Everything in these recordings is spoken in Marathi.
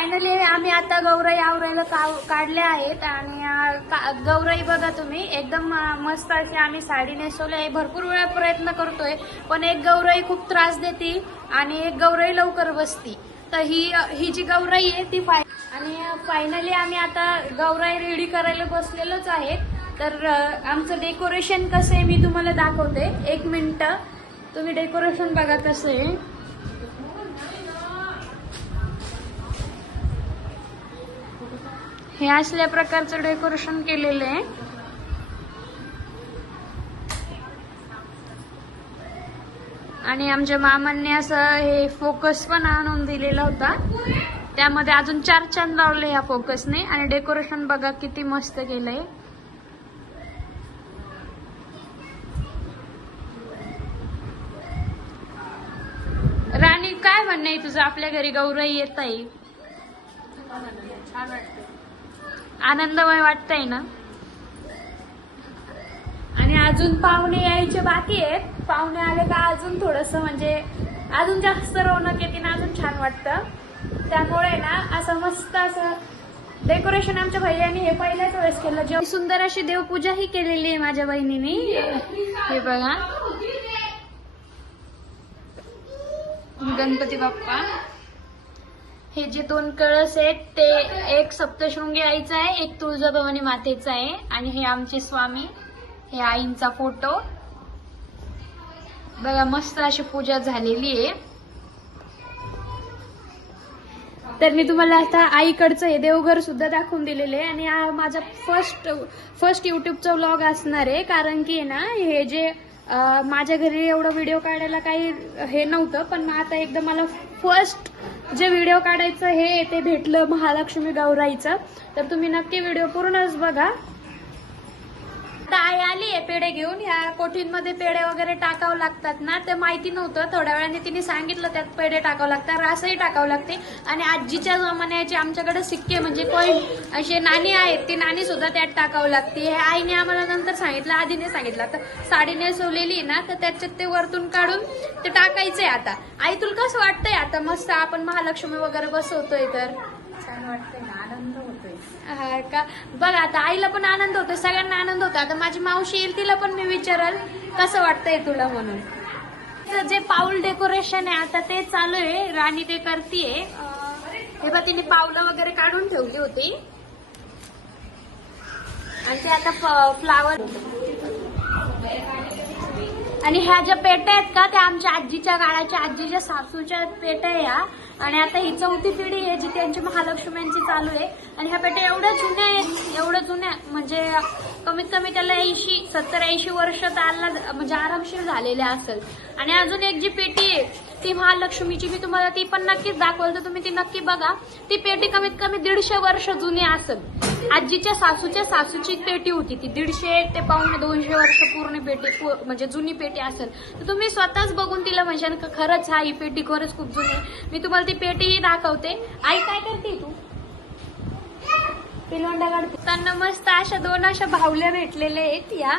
फायनली आम्ही आता गौराई आवरायला काढल्या आहेत आणि गौराई बघा तुम्ही एकदम मस्त अशी आम्ही साडी नेसवली आहे. भरपूर वेळा प्रयत्न करतोय पण एक गौराई खूप त्रास देते आणि एक गौराई लवकर बसती. तर ही जी गौराई आहे ती फायनली आम्ही आता गौराई रेडी करायला बसलेलोच आहे. तर आमचं डेकोरेशन कसं आहे मी तुम्हाला दाखवते. 1 मिनिट. तुम्ही डेकोरेशन बघा कसं आहे. हे असल्या प्रकारचं डेकोरेशन केलेलं आहे. आणि आमच्या मामांनी असं हे फोकस पण आणून दिलेला होता. त्यामध्ये अजून 4 चांद लावले ह्या फोकसने. आणि डेकोरेशन बघा किती मस्त केलंय. राणी काय म्हणणं आहे तुझं? आपल्या घरी गौराई येत आहे, छान वाटते, आनंदमय वाटतंय ना? आणि अजून पाहुणे यायचे बाकी आहेत. पाहुणे आले का अजून थोडस म्हणजे अजून जास्त रौनक येते ना, अजून छान वाटतं. त्यामुळे ना असं मस्त असं डेकोरेशन आमच्या भैयानी हे पहिल्याच वेळेस केलं. जेव्हा सुंदर अशी देवपूजा ही केलेली आहे माझ्या बहिणीने. हे बघा गणपती बाप्पा. हे जे 2 कळस आहेत ते एक सप्तशृंगी आईचा आहे, एक तुळजाभवानी मातेचा आहे. आणि हे आमचे स्वामी, हे आईंचा फोटो बघा. मस्त अशी पूजा झालेली आहे. तर मी तुम्हाला आता आईकडचं हे देवघर सुद्धा दाखवून दिलेले आहे. आणि हा माझा फर्स्ट युट्यूबचा व्लॉग असणार आहे. कारण की ना हे जे माझ्या घरी एवढं व्हिडिओ काढायला काही हे नव्हतं. पण आता एकदम मला फर्स्ट जे व्हिडिओ काढायचं हे ते भेटलं महालक्ष्मी गौराईचं. तर तुम्ही नक्की व्हिडिओ पूर्णच बघा. आता आई आली आहे पेढे घेऊन. ह्या कोठींमध्ये पेढे वगैरे टाकावं लागतात ना, ते माहिती नव्हतं. थोड्या वेळाने तिने सांगितलं त्यात पेढे टाकावं लागतात, रासही टाकावं लागते. आणि आजीच्या जमान्याचे आमच्याकडे सिक्के म्हणजे कॉईन असे नाणी आहेत, ती नाणी सुद्धा त्यात टाकावं लागते. हे आईने आम्हाला नंतर सांगितलं, आधीने सांगितलं. आता साडी नेसवलेली ना तर त्याच्यात ते वरतून काढून ते टाकायचंय. आता आई तुला कसं वाटतंय? आता मस्त आपण महालक्ष्मी वगैरे बसवतोय तर छान वाटतंय ना, आनंद होतोय. हा का? बघ आता आईला पण आनंद होतोय, सगळ्यांना आनंद होतो. आता माझी मावशी येईल, तिला पण मी विचारल कसं वाटतंय तुला म्हणून. जे पाऊल डेकोरेशन आहे आता ते चालू आहे. राणी ते करतीये. हे बघ तिने पावलं वगैरे काढून ठेवली होती आणि ते आता फ्लावर. आणि ह्या ज्या पेट्या आहेत का त्या आमच्या आजीच्या काळाच्या, आजीच्या सासूच्या पेट्या या. आणि आता ही 4थी पिढी आहे जी त्यांची महालक्ष्म्यांची चालू आहे. आणि ह्या पेट्या एवढ्या जुन्या आहेत, एवढ्या जुन्या म्हणजे कमीत कमी त्याला 70-80 वर्ष त्याला म्हणजे आरामशीर झालेल्या असेल. आणि अजून एक जी पेटी आहे ती महालक्ष्मीची, मी तुम्हाला ती पण नक्कीच दाखवल, तर तुम्ही ती नक्की बघा. ती पेटी कमीत कमी 150 वर्ष जुनी असेल. आजीच्या सासूची पेटी होती ती. 150 ते 200 वर्ष पूर्ण पेटी म्हणजे जुनी पेटी असेल. तर तुम्ही स्वतःच बघून तिला म्हणशाल का खरंच ही पेटी खरंच खूप जुनी आहे. मी तुम्हाला ती पेटीही दाखवते. आई काय करते तू? पिलवंडा काढते. त्यांना मस्त अशा 2 अशा बाहुल्या भेटलेल्या आहेत. या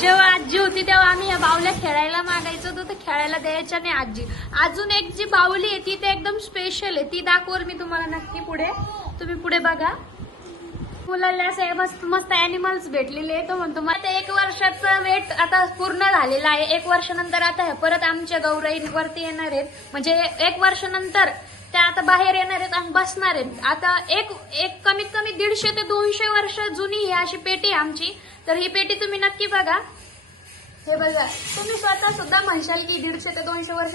जेव्हा आजी होती तेव्हा आम्ही या बाहुल्या खेळायला मागायचो होतो, तर खेळायला द्यायच्या नाही आजी. अजून एक जी बाहुली आहे ती ते एकदम स्पेशल आहे, ती दाखवल मी तुम्हाला नक्की पुढे. तुम्ही पुढे बघा. मुलाला असे मस्त मस्त अॅनिमल्स भेटलेले आहे. तो म्हणतो मला 1 वर्षाचं वेट आता पूर्ण झालेलं आहे. 1 वर्षानंतर आता परत आमच्या गौराईवरती येणार आहेत. म्हणजे 1 वर्षानंतर त्या आता बाहेर येणार आहेत आणि बसणार आहेत. आता एक कमीत कमी 150 ते 200 वर्ष जुनी ही अशी पेटी आहे आमची. तर ही पेटी तुम्ही नक्की बघा. हे बघा, तुम्ही स्वतः सुद्धा म्हणशाल की 150 ते 200 वर्ष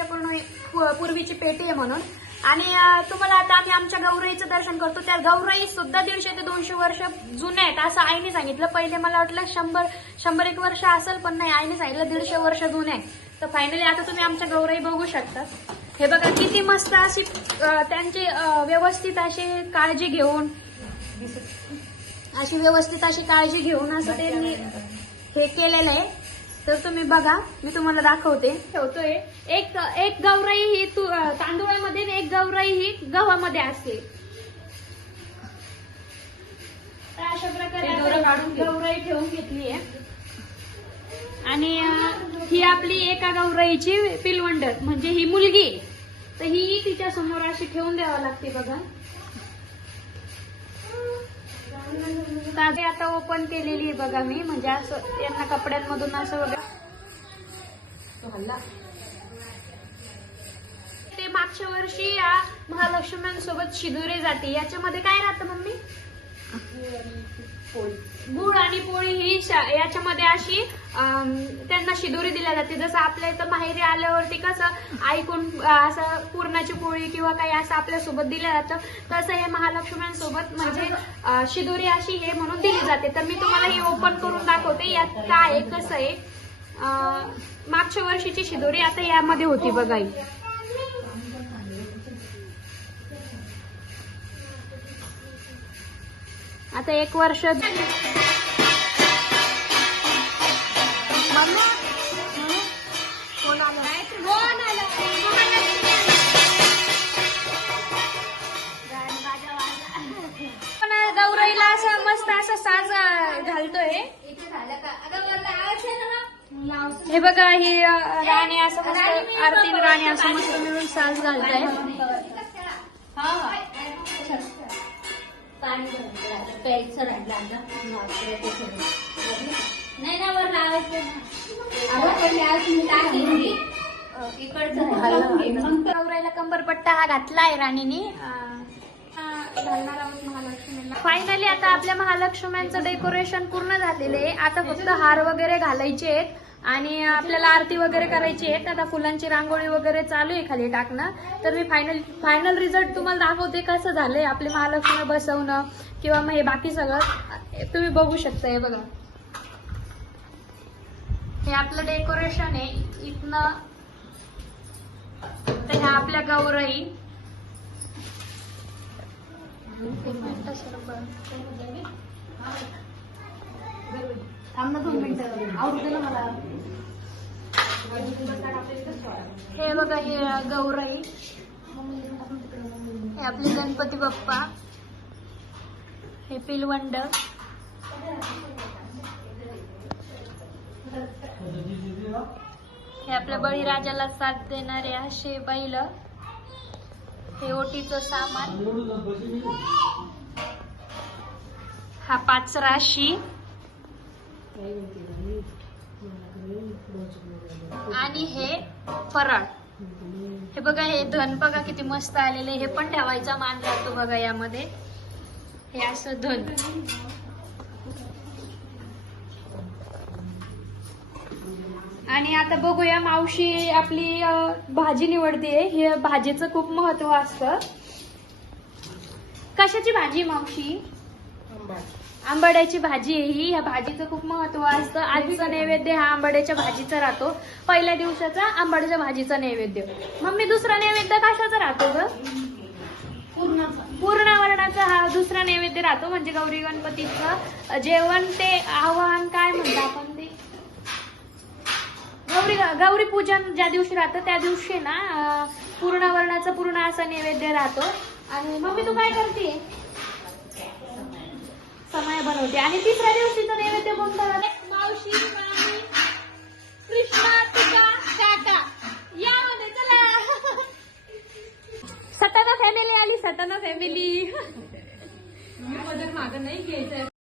पूर्वीची पेटी आहे म्हणून. आणि तुम्हाला आता आम्ही आमच्या गौराईचं दर्शन करतो. त्या गौराई सुद्धा 150 ते 200 वर्ष जुन्या आहेत असं आईने सांगितलं. पहिले मला वाटलं 100-101 वर्ष असेल, पण नाही, आईने सांगितलं 150 वर्ष जुने आहे. तर फायनली आता तुम्ही आमच्या गौराई बघू शकता. हे बघा किती मस्त अशी त्यांची व्यवस्थित अशी काळजी घेऊन असं त्यांनी हे केलेलं आहे. तर तुम्ही बघा, मी तुम्हाला दाखवते. ठेवतोय एक गौराई ही तांदूळामध्ये आणि एक गौराई ही गव्हामध्ये असते. तर अशा प्रकारे गौराई ठेवून घेतली आहे. आणि ही आपली एका गौराईची पिलवंड म्हणजे ही मुलगी, तर ही तिच्या समोर अशी ठेवून द्यावी लागते बघा. ताजे आता ओपन केलेली आहे बघा मी, म्हणजे असं यांना कपड्यांमधून असं वगैरे. ते मागच्या वर्षी या महालक्ष्म्यांसोबत शिदुरे जाते, याच्यामध्ये काय राहतं मम्मी? गुळ आणि पोळी ही याच्यामध्ये अशी त्यांना शिदोरी दिल्या जाते. जसं आपल्या इथं माहेरी आल्यावरती कसं ऐकून असं पुरणाची पोळी किंवा काही असं आपल्यासोबत दिलं जातं, तसं हे महालक्ष्म्यांसोबत म्हणजे शिदोरी अशी हे म्हणून दिली जाते. तर मी तुम्हाला ही ओपन करून दाखवते यात काय आहे कसं आहे. मागच्या वर्षीची शिदोरी आता यामध्ये होती बघा ही. आता 1 वर्ष गौराईला असं मस्त असं साज घालतोय. हे बघा ही राणी असं मस्त आरती राणी असं मस्त मिळून साज घालताय. गौराईला कंबरपट्टा हा घातलाय राणीनी. घालणार आहोत महालक्ष्मीला. फायनली आता आपल्या महालक्ष्म्यांचं डेकोरेशन पूर्ण झालेलं आहे. आता फक्त हार वगैरे घालायचे आहेत आणि आपल्याला आरती वगैरे करायची आहे. आता फुलांची रांगोळी वगैरे चालू आहे खाली टाकणं. तर मी फायनल रिझल्ट तुम्हाला दाखवते कसं झालंय आपले महालक्ष्मी बसवणं किंवा मग हे बाकी सगळं तुम्ही बघू शकता. हे बघा हे आपलं डेकोरेशन आहे इथनं. तर ह्या आपल्या गौराई थांब ना 2 मिनिटं आवडते ना मला. हे बघा हे गौराई, हे आपले गणपती बाप्पा, हे पिलवंड, हे आपल्या बळीराजाला साथ देणारे असे बैल, हे ओटीचं सामान, हा 5 राशी आणि हे फराळ. हे बघा हे धन बघा किती मस्त आलेले. हे पण ठेवायचा मान राहतो बघा यामध्ये. हे असं धन. आणि आता बघूया मावशी आपली भाजी निवडते. हे भाजीचं खूप महत्व असतं. कशाची भाजी मावशी? आंबाड्याची भाजी आहे ही. ह्या भाजीचं खूप महत्व असतं. आजचा नैवेद्य हा आंबाड्याच्या भाजीचा राहतो. पहिल्या दिवसाचा आंबाड्याच्या भाजीचा नैवेद्य. मम्मी दुसरा नैवेद्य कशाचा राहतो ग? पूर्णावरणाचा हा दुसरा नैवेद्य राहतो. म्हणजे गौरी गणपतीचं जेवण ते आवाहन काय म्हणतो आपण ते गौरी पूजन ज्या दिवशी राहतं त्या दिवशी ना पूर्णावरणाचा पूर्ण असा नैवेद्य राहतो. आणि मम्मी तू काय करते? समय बनवते. आणि तिसऱ्या दिवशीचा नैवेद्य कोणता? मावशी कृष्णा तुका काका यामध्ये चला. सटाणा फॅमिली आली. सटाणा फॅमिली मागं नाही घ्यायचं.